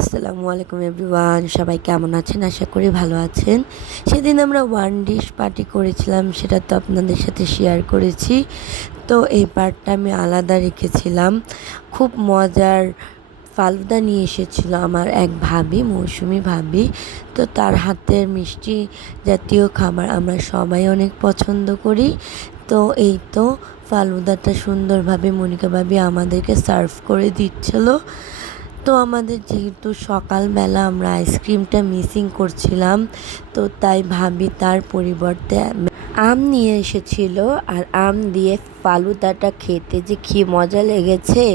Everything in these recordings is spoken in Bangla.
আসসালামু আলাইকুম এভরিওয়ান, সবাই কেমন আছেন? আশা করি ভালো আছেন। সেদিন আমরা ওয়ান ডিশ পার্টি করেছিলাম, সেটা তো আপনাদের সাথে শেয়ার করেছি। তো এই পার্টটা আমি আলাদা রেখেছিলাম। খুব মজার ফালুদা নিয়ে এসেছিল আমার এক ভাবি, মৌসুমি ভাবি। তো তার হাতের মিষ্টি জাতীয় খাবার আমরা সবাই অনেক পছন্দ করি। তো এই তো ফালুদাটা সুন্দরভাবে মনিকা ভাবি আমাদেরকে সার্ভ করে দিচ্ছিল। তো আমাদের যেহেতু সকালবেলা আমরা আইসক্রিমটা মিসিং করছিলাম, তো তাই ভাবি তার পরিবর্তে আম নিয়ে এসেছিল। আর আম দিয়ে ফালুদাটা খেতে যে কী মজা লেগেছে!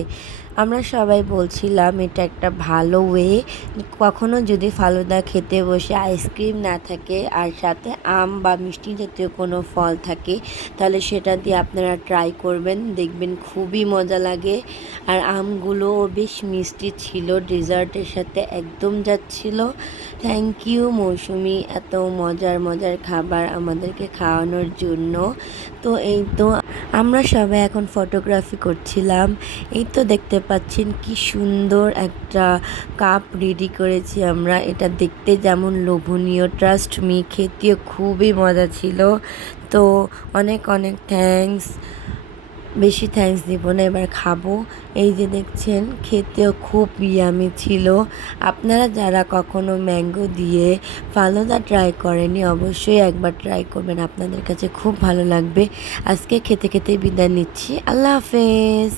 আমরা সবাই বলছিলাম এটা একটা ভালো ওয়ে। কখনো যদি ফালুদা খেতে বসে আইসক্রিম না থাকে আর সাথে আম বা মিষ্টি জাতীয় কোনো ফল থাকে, তাহলে সেটা দিয়ে আপনারা ট্রাই করবেন, দেখবেন খুবই মজা লাগে। আর আমগুলোও বেশ মিষ্টি ছিল, ডেজার্টের সাথে একদম যাচ্ছিল। থ্যাংক ইউ মৌসুমি, এত মজার মজার খাবার আমাদেরকে খাওয়ানোর জন্য। তো এই তো আমরা সবাই এখন ফটোগ্রাফি করছিলাম। এই তো দেখতে পাচ্ছেন কি সুন্দর একটা কাপ রেডি করেছি আমরা। এটা দেখতে যেমন লোভনীয়, ট্রাস্ট মি, খেতেও খুবই মজা ছিল। তো অনেক অনেক থ্যাঙ্কস। বেশি থ্যাঙ্কস দিব না, এবার খাবো। এই যে দেখছেন, খেতেও খুব ইয়ামি ছিল। আপনারা যারা কখনো ম্যাঙ্গো দিয়ে ফালুদা ট্রাই করেনি, অবশ্যই একবার ট্রাই করবেন, আপনাদের কাছে খুব ভালো লাগবে। আজকে খেতে খেতে বিদায় নিচ্ছি। আল্লাহ হাফেজ।